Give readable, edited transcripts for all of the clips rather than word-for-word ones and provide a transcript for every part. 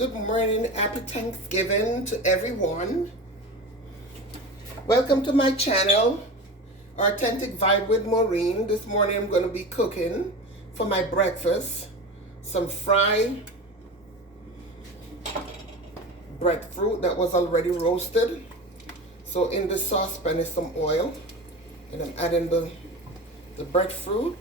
Good morning, happy Thanksgiving to everyone. Welcome to my channel, Authentic Vibe with Maureen. This morning I'm going to be cooking for my breakfast some fried breadfruit that was already roasted. So in the saucepan is some oil, and I'm adding the breadfruit.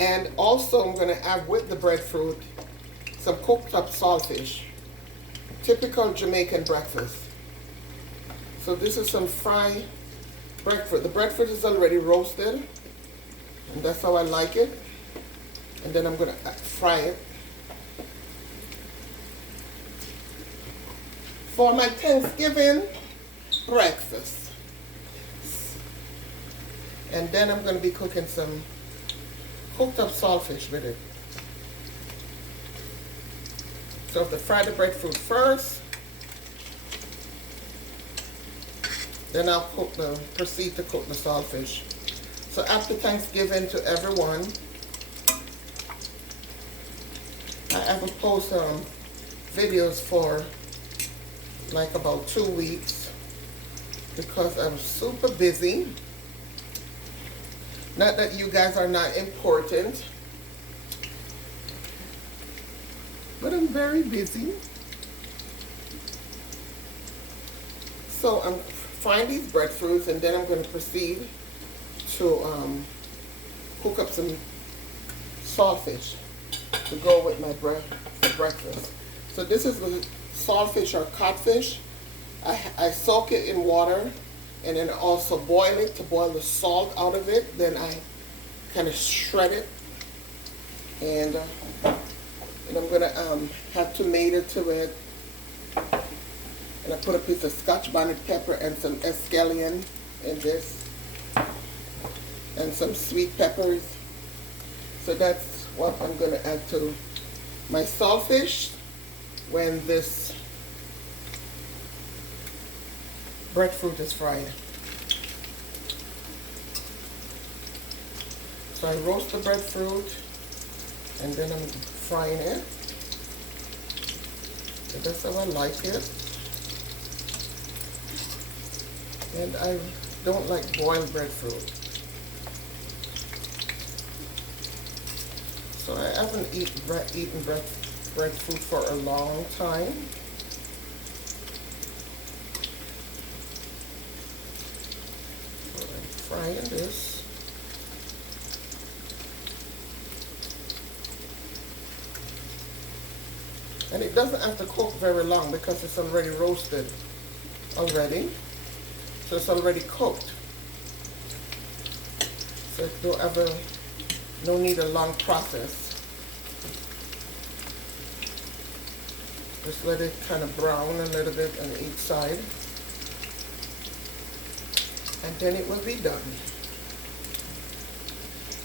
And also I'm going to add with the breadfruit some cooked up saltfish. Typical Jamaican breakfast. So this is some fried breadfruit. The breadfruit is already roasted, and that's how I like it. And then I'm going to fry it. For my Thanksgiving breakfast. And then I'm going to be cooking some cooked up saltfish with it. So if I fry the breadfruit first, then I'll proceed to cook the saltfish. So after Thanksgiving to everyone, I haven't posted videos for like about 2 weeks because I'm super busy. Not that you guys are not important, but I'm very busy. So I'm frying these breadfruits, and then I'm going to proceed to cook up some saltfish to go with my breakfast. So this is the saltfish or codfish. I soak it in water, and then also boil it to boil the salt out of it. Then I kind of shred it, and I'm gonna have tomato to it, and I put a piece of Scotch bonnet pepper and some escallion in this, and some sweet peppers. So that's what I'm gonna add to my saltfish when this breadfruit is fried. So I roast the breadfruit, and then I'm frying it. So that's how I like it. And I don't like boiled breadfruit. So I haven't eaten breadfruit for a long time. Frying this. And it doesn't have to cook very long because it's already roasted already. So it's already cooked. So it no need a long process. Just let it kind of brown a little bit on each side, and then it will be done.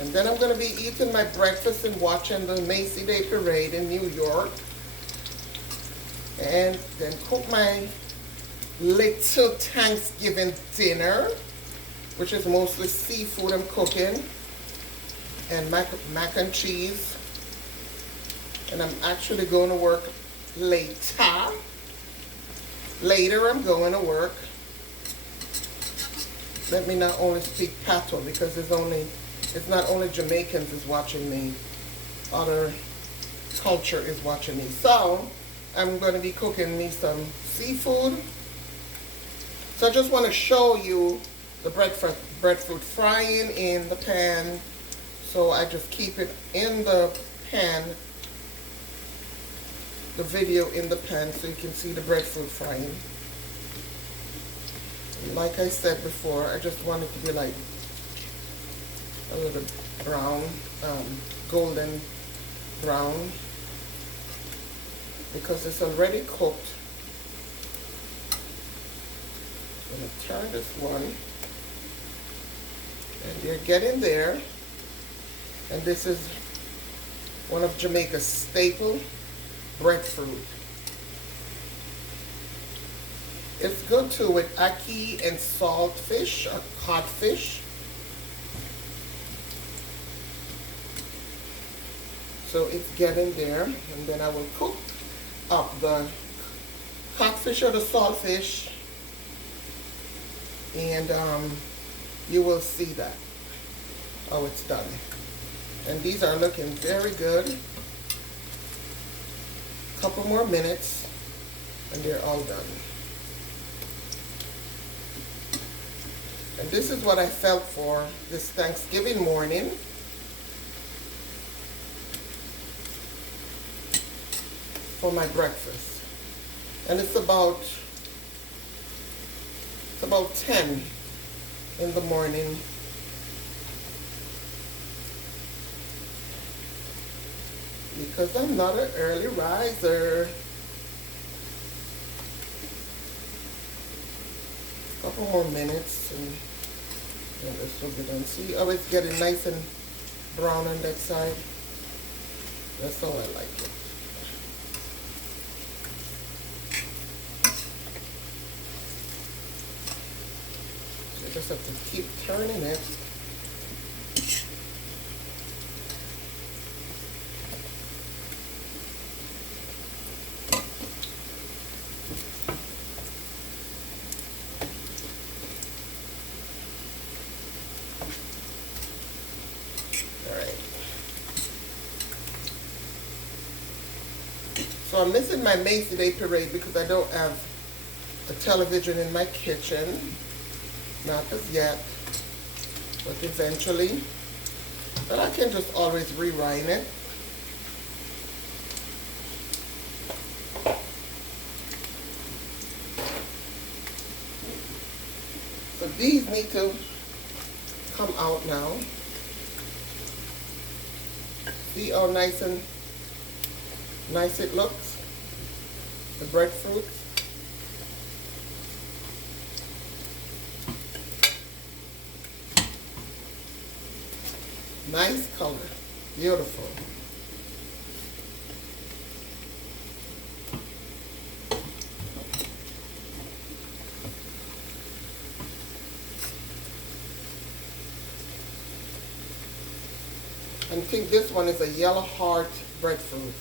And then I'm going to be eating my breakfast and watching the Macy Day Parade in New York, and then cook my little Thanksgiving dinner, which is mostly seafood I'm cooking, and mac and cheese. And I'm actually going to work later. Later I'm going to work. Let me not only speak Pato, because it's not only Jamaicans is watching me, other culture is watching me. So I'm going to be cooking me some seafood. So I just want to show you the breadfruit frying in the pan. So I just keep it in the pan, the video in the pan, so you can see the breadfruit frying. Like I said before, I just want it to be like a little brown, golden brown, because it's already cooked. I'm going to turn this one, and they're getting there. And this is one of Jamaica's staple breadfruit. It's good too with ackee and saltfish or codfish. So it's getting there, and then I will cook up the codfish or the saltfish, and you will see that, how it's done. And these are looking very good. Couple more minutes, and they're all done. And this is what I felt for this Thanksgiving morning. For my breakfast. And it's about 10 in the morning. Because I'm not an early riser. Couple more minutes and this will be done. See how it's getting nice and brown on that side? That's how I like it. So you just have to keep turning it. So I'm missing my Macy Day Parade because I don't have a television in my kitchen. Not as yet, but eventually. But I can just always rewind it. So these need to come out now. See how nice it looks, the breadfruit. Nice color, beautiful. I think this one is a yellow heart breadfruit.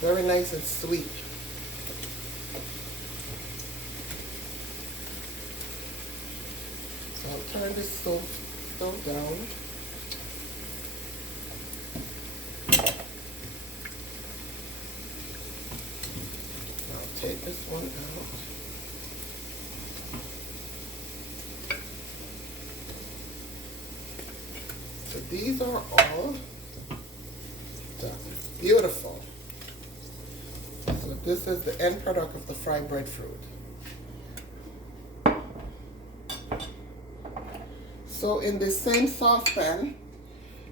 Very nice and sweet. So I'll turn this stove down. I'll take this one out. So these are all done. Beautiful. So this is the end product of the fried breadfruit. So in this same saucepan,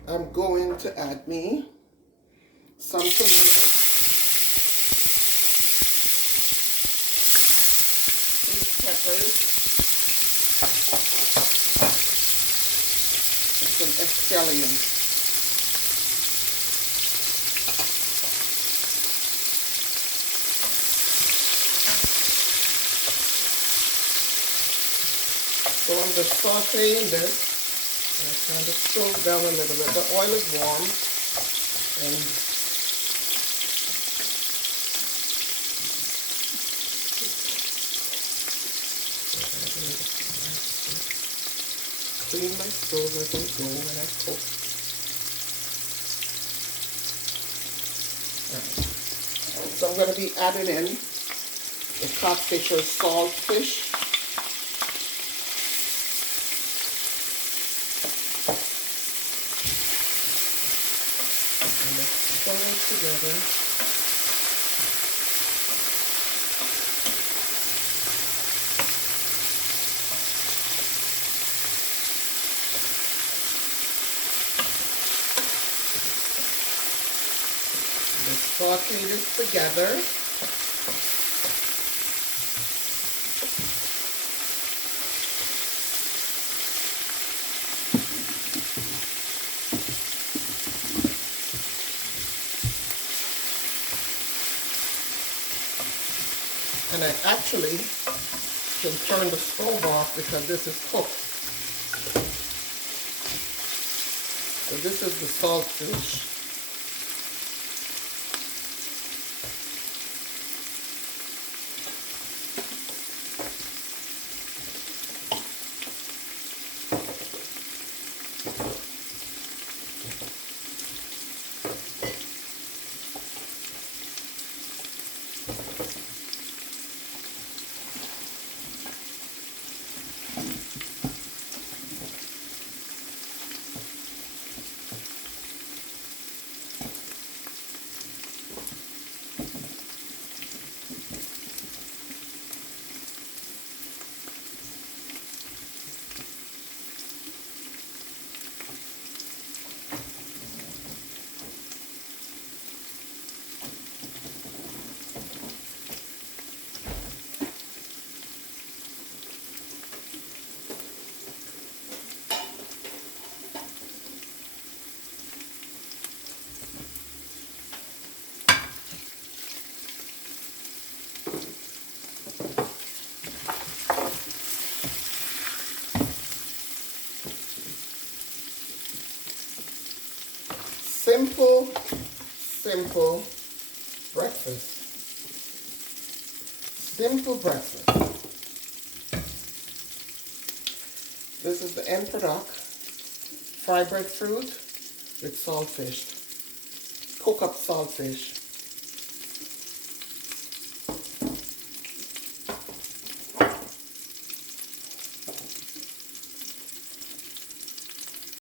I'm going to add me some tomatoes, 3 peppers, and some scallions. So I'm just sauteing this. I turn the stove down a little bit. The oil is warm, and clean my stove as I go when I cook. Alright. So I'm going to be adding in the codfish or saltfish. Stir it together. Let's saute this together. And I actually can turn the stove off because this is cooked. So this is the saltfish. simple, simple breakfast. Simple breakfast. This is the end product. Fried breadfruit with saltfish. Cook up saltfish.